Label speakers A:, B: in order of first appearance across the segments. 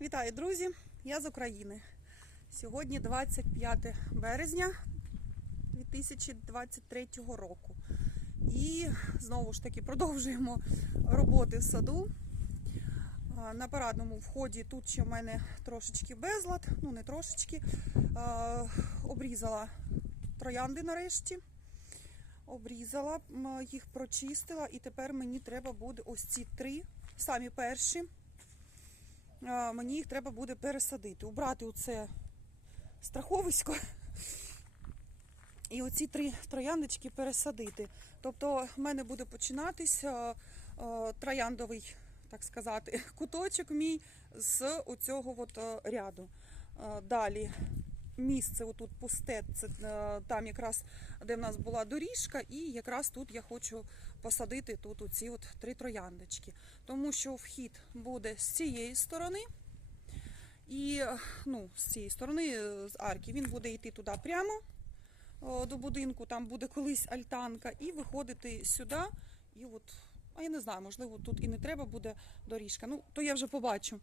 A: Вітаю, друзі! Я з України. Сьогодні 25 березня 2023 року. І знову ж таки продовжуємо роботи в саду. На парадному вході тут ще в мене трошечки безлад, ну не трошечки. Обрізала троянди нарешті. Обрізала, їх прочистила, і тепер мені треба буде ось ці три, самі перші мені їх треба буде пересадити. Убрати оце страховисько і оці три трояндочки пересадити. Тобто в мене буде починатись трояндовий, так сказати, куточок мій з оцього от ряду. Далі місце отут пусте, це е, там якраз де в нас була доріжка, і якраз тут я хочу посадити тут оці от три трояндочки. Тому що вхід буде з цієї сторони. І е, ну, з цієї сторони, е, з арки, він буде йти туди прямо до будинку, там буде колись альтанка, і виходити сюди. І от, а я не знаю, можливо, тут і не треба буде доріжка. Ну, то я вже побачу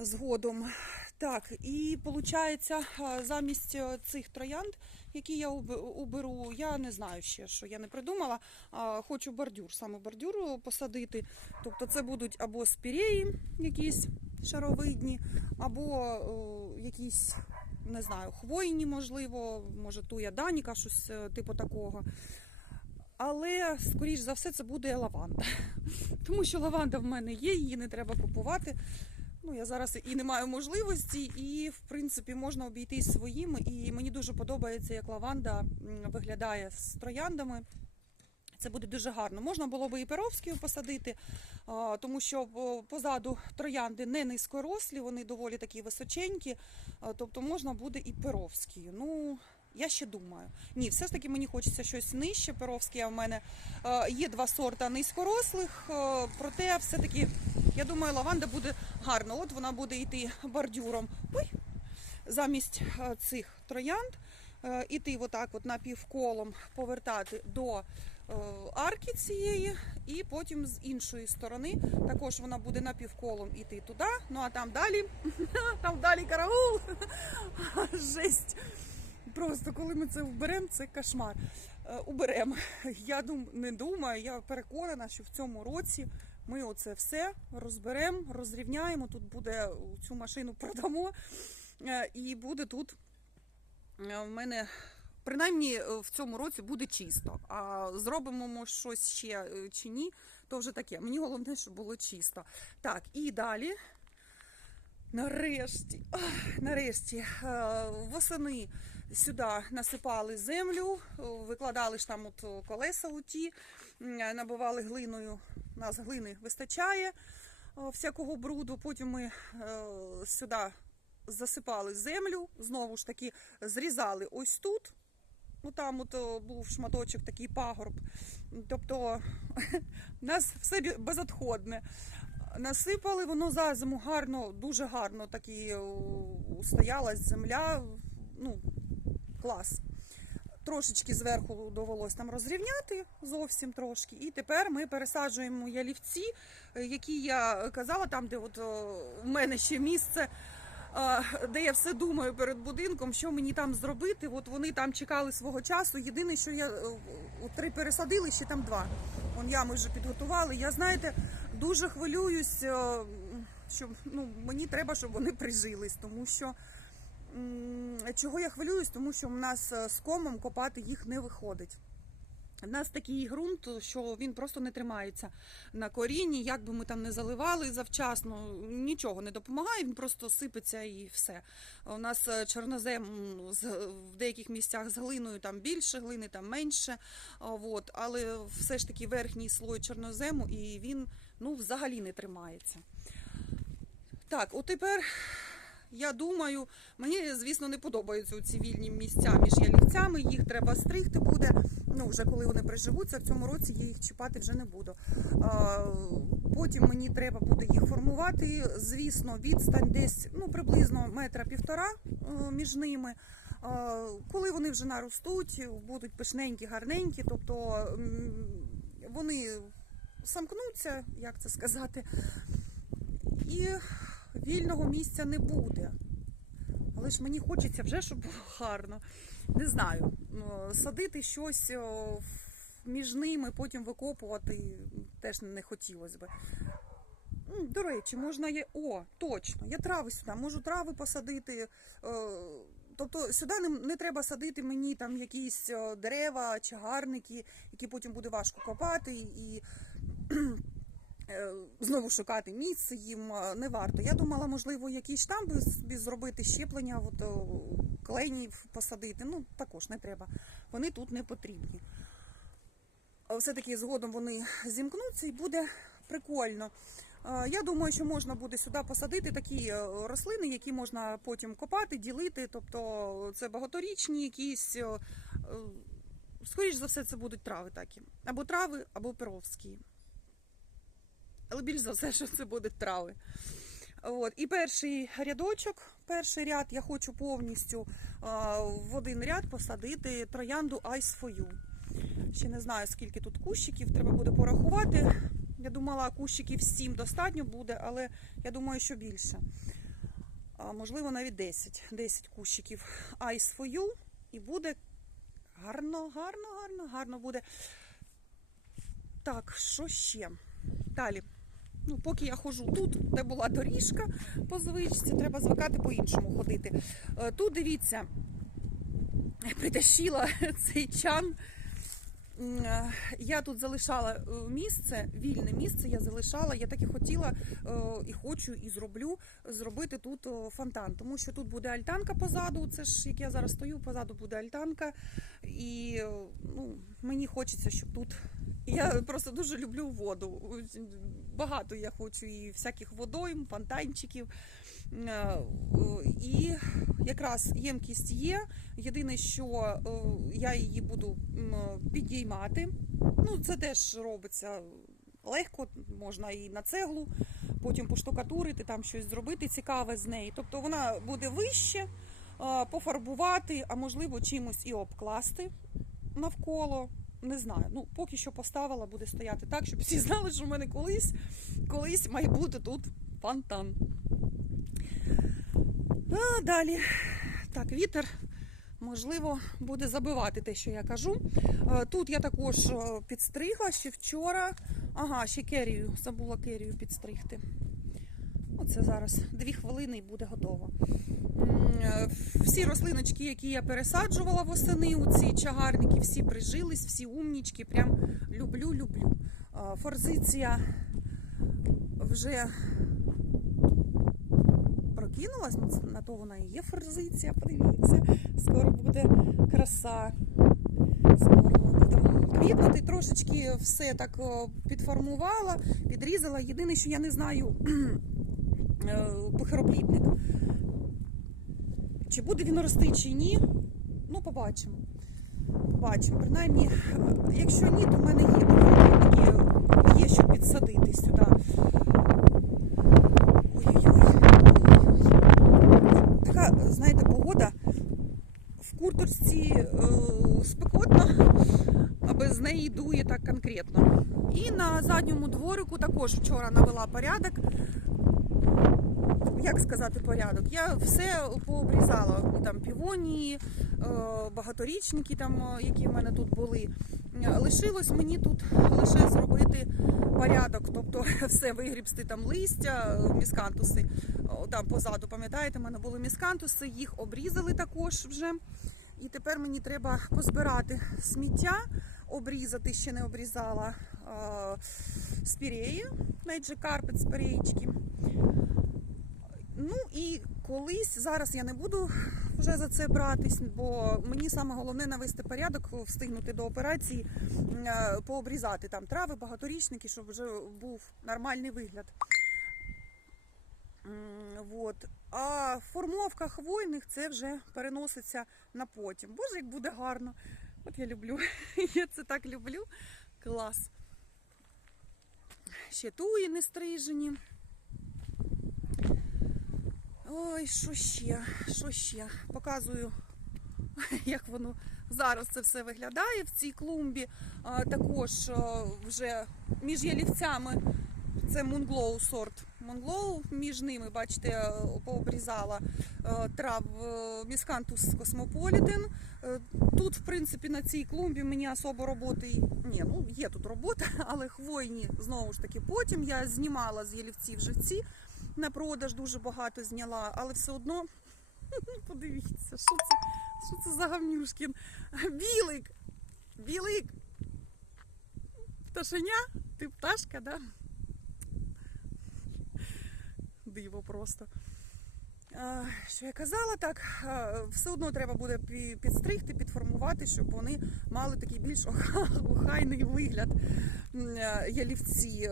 A: згодом. Так, і виходить, замість е, цих троянд, які я уберу, я не знаю ще, що я не придумала. Хочу бордюр, саме бордюр посадити. Тобто це будуть або спіреї якісь шаровидні, або якісь, не знаю, хвойні, можливо, може туя даніка, щось е, типу такого. Але, скоріш за все, це буде лаванда. Тому що лаванда в мене є, її не треба купувати. Ну, я зараз і не маю можливості, і в принципі можна обійтись своїм. І мені дуже подобається, як лаванда виглядає з трояндами. Це буде дуже гарно. Можна було би і перовські посадити, тому що позаду троянди не низькорослі, вони доволі такі височенькі. Тобто можна буде і перовські. Ну, я ще думаю. Ні, все ж таки мені хочеться щось нижче. Перовські а в мене е, є два сорта низькорослих, е, проте все-таки я думаю, лаванда буде гарно. От вона буде йти бордюром. Ой, замість е, цих троянд. Іти отак от напівколом повертати до арки цієї, і потім з іншої сторони також вона буде напівколом іти туди. Ну а там далі, там далі караул. Жесть. Просто коли ми це вберемо, це кошмар. Е, Уберемо. Я дум, не думаю, я переконана, що в цьому році ми оце все розберемо, розрівняємо. Тут буде цю машину продамо, е, і буде тут е, в мене. Принаймні в цьому році буде чисто. А зробимо ми щось ще чи ні, то вже таке. Мені головне, щоб було чисто. Так, і далі. Нарешті, нарешті, восени сюди насипали землю, викладали ж там от колеса у ті, набивали глиною. У нас глини вистачає е, всякого бруду. Потім ми е, сюди засипали землю, знову ж таки зрізали ось тут. Ну там от е, був шматочок такий пагорб. Тобто нас все безотходне. Насипали, воно за зиму гарно, дуже гарно такі о, устоялась земля. Ну, клас. Трошечки зверху довелось там розрівняти зовсім трошки. І тепер ми пересаджуємо ялівці, е, які я казала, там, де от о, в мене ще місце, а, де я все думаю перед будинком, що мені там зробити. От вони там чекали свого часу. Єдине, що я е, три пересадили, ще там два. Вон ями вже підготували. Я знаєте, дуже хвилююсь, е, що ну, мені треба, щоб вони прижились, тому що. Чого я хвилююсь, тому що в нас е, з комом копати їх не виходить. У нас такий ґрунт, що він просто не тримається на корінні, як би ми там не заливали завчасно, нічого не допомагає, він просто сипеться і все. У нас е, чорнозем в деяких місцях з глиною там більше глини, там менше. От, але все ж таки верхній слой чорнозему і він ну, взагалі не тримається. Так, от тепер я думаю, мені, звісно, не подобаються ці вільні місця між ялівцями. Їх треба стригти буде. Ну, вже коли вони приживуться, в цьому році я їх чіпати вже не буду. А, Потім мені треба буде їх формувати. Звісно, відстань десь ну, приблизно метра півтора е, між ними. А, Коли вони вже наростуть, будуть пишненькі, гарненькі, тобто вони самкнуться, як це сказати, і вільного місця не буде. Але ж мені хочеться вже, щоб було гарно. Не знаю, ну, садити щось між ними, потім викопувати теж не хотілося би. До речі, можна є. О, точно, я трави сюди, можу трави посадити. Тобто сюди не, не треба садити мені там якісь дерева, чагарники, які потім буде важко копати і знову шукати місце їм е, не варто. Я думала, можливо, якісь штамби зробити, щеплення, от, е, кленів посадити. Ну, також не треба. Вони тут не потрібні. Все-таки згодом вони зімкнуться і буде прикольно. Е, Я думаю, що можна буде сюди посадити такі е, рослини, які можна потім копати, ділити. Тобто це багаторічні якісь. е, е, Скоріш за все, це будуть трави такі. Або трави, або перовські. Але більш за все, що це будуть трави. От. І перший рядочок, перший ряд я хочу повністю а, в один ряд посадити троянду You. Ще не знаю, скільки тут кущиків, треба буде порахувати. Я думала, кущиків 7 достатньо буде, але я думаю, що більше. А, можливо, навіть 10. 10 кущиків You. І буде гарно, гарно, гарно, гарно буде. Так, що ще? Далі. Ну, поки я ходжу тут, де була доріжка по звичці, треба звикати по-іншому ходити. Е, Тут дивіться, притащила цей чан. Е, Я тут залишала е, місце, вільне місце я залишала. Я так і хотіла і хочу, і зроблю зробити тут фонтан. Тому що тут буде альтанка позаду. Це ж як я зараз стою, позаду буде альтанка. І ну, мені хочеться, щоб тут. Я просто дуже люблю воду. Багато я хочу і всяких водойм, фонтанчиків. Е, І якраз ємкість є. Єдине, що е, я її буду підіймати. Ну, це теж робиться легко, можна і на цеглу, потім поштукатурити, там щось зробити цікаве з неї. Тобто вона буде вище, е, пофарбувати, а можливо чимось і обкласти навколо. Не знаю. Ну, поки що поставила, буде стояти так, щоб всі знали, що в мене колись, колись має бути тут фонтан. А, далі. Так, вітер, можливо, буде забивати те, що я кажу. Тут я також е, підстригла ще вчора. Ага, ще керію, забула керію підстригти. Оце зараз дві хвилини і буде готово. Е, Всі рослиночки, які я пересаджувала восени, у ці чагарники, всі прижились, всі умнічки. Прям люблю, люблю. Е, Форзиція вже прокинулась, ну, на то вона і є форзиція, подивіться. Скоро буде краса. Скоро квітнути. Трошечки все так підформувала, підрізала. Єдине, що я не знаю е, пихороплідник. Чи буде він рости, чи ні. Ну, побачимо. Побачимо. Принаймні, е, якщо ні, то в мене є пихороплідники, є що підсадити сюди. Ой-ой-ой. Така, знаєте, погода в курточці е, спекотно, а без неї дує так конкретно. І на задньому дворику також вчора навела порядок. Як сказати порядок? Я все пообрізала. Там півонії, е, багаторічники, там, е, які в мене тут були. Лишилось мені тут лише зробити порядок, тобто все вигрібсти там листя, е, міскантуси. Там позаду, пам'ятаєте, в мене були міскантуси, їх обрізали також вже. І тепер мені треба позбирати сміття, обрізати, ще не обрізала спіреї, Carpet спіреєчки. Ну і колись зараз я не буду вже за це братись, бо мені саме головне навести порядок, встигнути до операції, е, пообрізати там трави, багаторічники, щоб вже був нормальний вигляд. Вот. А формовка хвойних це вже переноситься на потім. Боже, як буде гарно. От я люблю. Я це так люблю. Клас. Ще туї не стрижені. Ой, що ще? Що ще? Показую, як воно зараз це все виглядає в цій клумбі. Також вже між ялівцями це Moonglow сорт Монглоу між ними, бачите, е, пообрізала е, трав е, Міскантус Космополітен. Тут, в принципі, на цій клумбі мені особо роботи. Ні, ну є тут робота, але хвойні знову ж таки потім. Я знімала з ялівців живці на продаж, дуже багато зняла, але все одно. Подивіться, що це, що це за гавнюшкін? Білик! Білик! Пташеня? Ти пташка, да? Диво просто. Що я казала, так, все одно треба буде підстригти, підформувати, щоб вони мали такий більш охайний вигляд е, ялівці.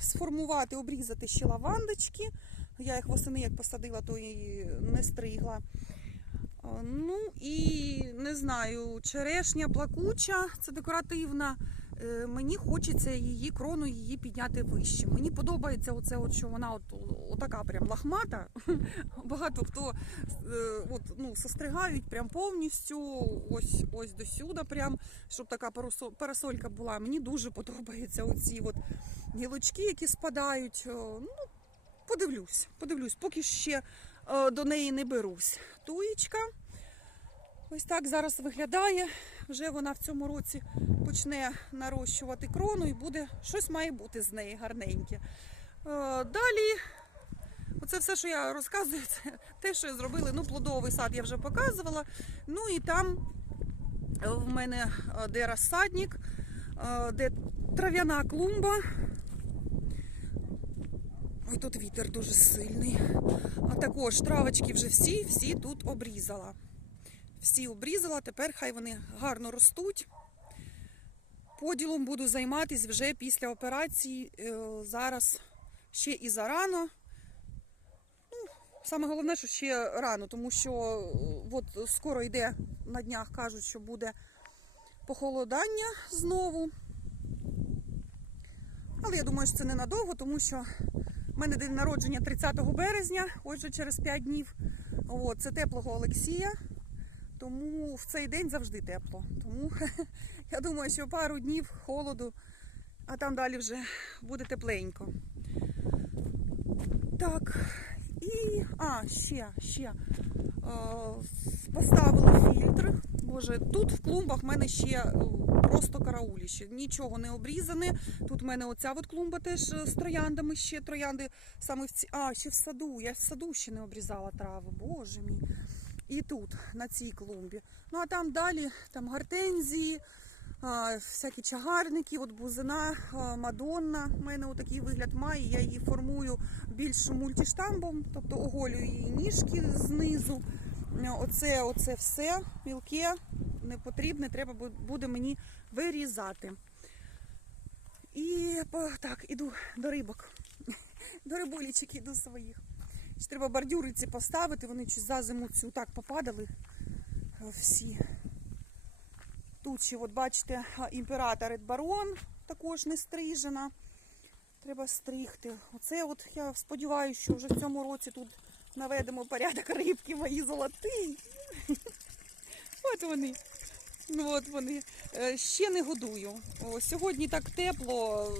A: Сформувати, обрізати ще лавандочки. Я їх восени як посадила, то і не стригла. Ну і не знаю, черешня плакуча, це декоративна. Е, Мені хочеться її крону її підняти вище. Мені подобається оце, от, що вона от, отака прям лахмата. Багато хто е, от, ну, состригають прям повністю ось, ось до сюди, прям, щоб така парасолька була. Мені дуже подобаються оці от гілочки, які спадають. Е, Ну, подивлюсь, подивлюсь, поки ще до неї не берусь. Туєчка. Ось так зараз виглядає. Вже вона в цьому році почне нарощувати крону і буде щось має бути з неї гарненьке. Е, Далі, оце все, що я розказую, це те, що зробили. Ну, плодовий сад я вже показувала. Ну і там е, в мене е, де розсадник, де трав'яна клумба. Ой, тут вітер дуже сильний. А також травочки вже всі, всі тут обрізала. Всі обрізала, тепер хай вони гарно ростуть. Поділом буду займатися вже після операції. Е, Зараз ще і зарано. Ну, саме головне, що ще рано, тому що е, от скоро йде на днях, кажуть, що буде похолодання знову. Але я думаю, що це ненадовго, тому що в мене день народження 30 березня, отже, через 5 днів. От, це теплого Олексія. Тому в цей день завжди тепло. Тому я думаю, що пару днів холоду, а там далі вже буде тепленько. Так, і. А, ще, ще. Е, поставили фільтр. Боже, тут в клумбах в мене ще е, просто карауліще. Нічого не обрізане. Тут в мене оця от клумба теж е, з трояндами ще троянди саме в ці. А, ще в саду. Я в саду ще не обрізала трави. Боже мій. І тут, на цій клумбі. Ну а там далі там гортензії, всякі чагарники, от бузина, мадонна. У мене отакий вигляд має. Я її формую більш мультиштамбом, тобто оголюю її ніжки знизу. Оце, оце все мілке, не потрібне, треба буде мені вирізати. І так, іду до рибок. До рибулічок іду своїх. Ще треба бордюри ці поставити, вони чи за зиму цю так попадали е, всі. Тут ще, от бачите, імператор Ред Барон також не стрижена. Треба стригти. Оце от я сподіваюся, що вже в цьому році тут наведемо порядок рибки мої золоті. От вони. Ну от вони. Е, Ще не годую. Сьогодні так тепло,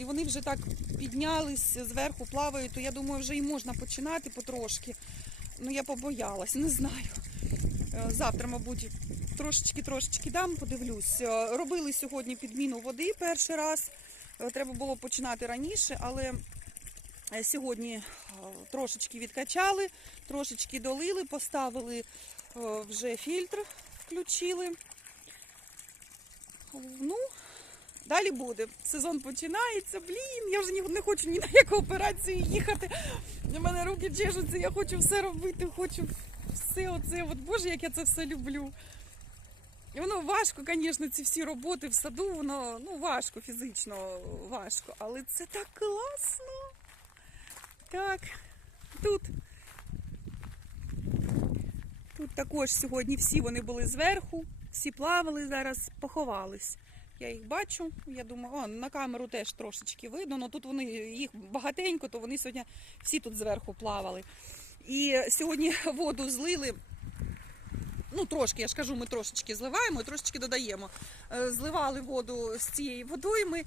A: і вони вже так піднялись зверху, плавають, то я думаю, вже і можна починати потрошки. Ну я побоялась, не знаю. Е, Завтра, мабуть, трошечки-трошечки дам, подивлюсь. Е, Робили сьогодні підміну води перший раз. Е, Треба було починати раніше, але сьогодні трошечки відкачали, трошечки долили, поставили вже фільтр, включили. Ну, далі буде. Сезон починається. Блін, я вже не хочу ні на яку операцію їхати. У мене руки чешуться, я хочу все робити, хочу все оце. От Боже, як я це все люблю. І воно важко, звісно, ці всі роботи в саду, воно ну, важко, фізично важко. Але це так класно. Так, тут. Тут також сьогодні всі вони були зверху, всі плавали зараз, поховались. Я їх бачу. Я думаю, о, на камеру теж трошечки видно, але тут вони їх багатенько, то вони сьогодні всі тут зверху плавали. І сьогодні воду злили. Ну, трошки, я ж кажу, ми трошечки зливаємо, трошечки додаємо. Е, Зливали воду з цієї водойми.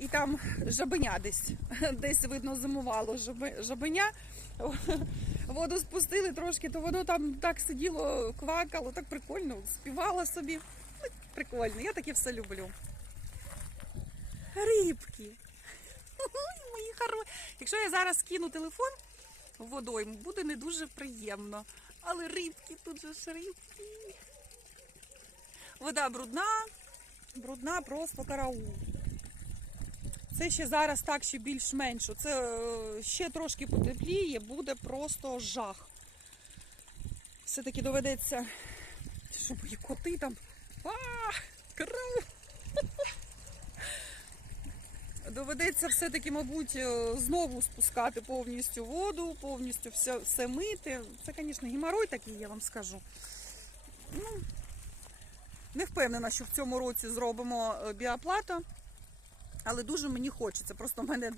A: і там жабеня десь, десь видно зимувало жабеня. Воду спустили трошки, то воно там так сиділо, квакало, так прикольно, співало собі. Прикольно, я таке все люблю. Рибки. Мої хоро... Якщо я зараз кину телефон в водойму, буде не дуже приємно. Але рибки, тут же ж рибки. Вода брудна, брудна просто караул. Це ще зараз так, ще більш-менш. Це е, ще трошки потепліє, буде просто жах. Все-таки доведеться. Що мої коти там. А, караул! Доведеться все-таки, мабуть, е, знову спускати повністю воду, повністю все, все мити. Це, звісно, геморой такий, я вам скажу. Ну, не впевнена, що в цьому році зробимо е, біоплату, але дуже мені хочеться. Просто в мене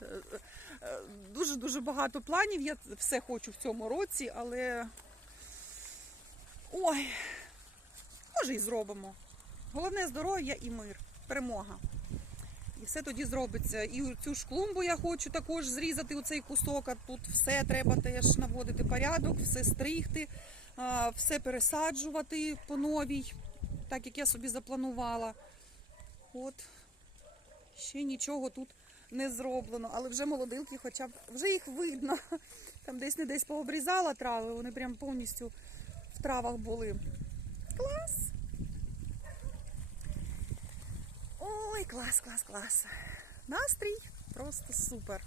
A: е, дуже-дуже багато планів. Я все хочу в цьому році, але. Ой, може і зробимо. Головне здоров'я і мир, перемога. І все тоді зробиться. І цю ж клумбу я хочу також зрізати у цей кусок. А тут все треба теж наводити порядок, все стригти, все пересаджувати по новій, так як я собі запланувала. От ще нічого тут не зроблено, але вже молодилки, хоча б вже їх видно. Там десь не десь пообрізала трави, вони прям повністю в травах були. Клас! Ой, клас, клас, клас. Настрій просто супер.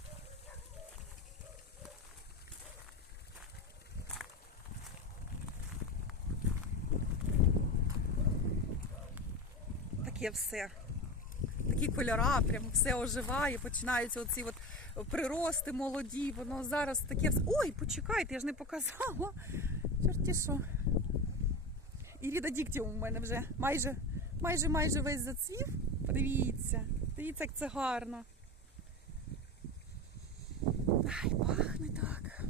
A: Таке все. Такі кольора, прям все оживає, починаються оці от прирости молоді, воно зараз таке все. Ой, почекайте, я ж не показала. Чорті що. Іріда Діктіум у мене вже майже, майже, майже весь зацвів. Подивіться, дивіться, як це гарно. Ай, пахне так.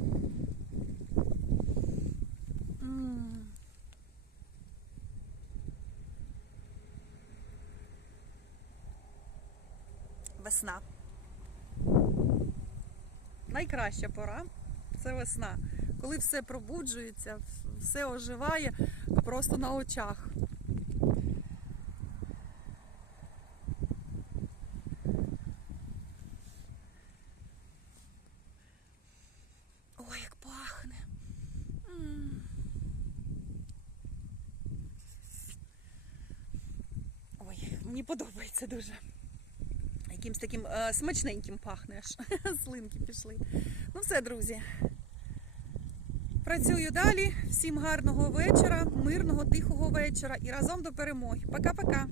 A: Весна. Найкраща пора це весна. Коли все пробуджується, все оживає просто на очах. Ой, як пахне. М. Ой, мені подобається дуже. Якимсь таким е, смачненьким пахне аж. Слинки пішли. Ну все, друзі. Працюю далі. Всім гарного вечора, мирного, тихого вечора і разом до перемоги. Пока-пока.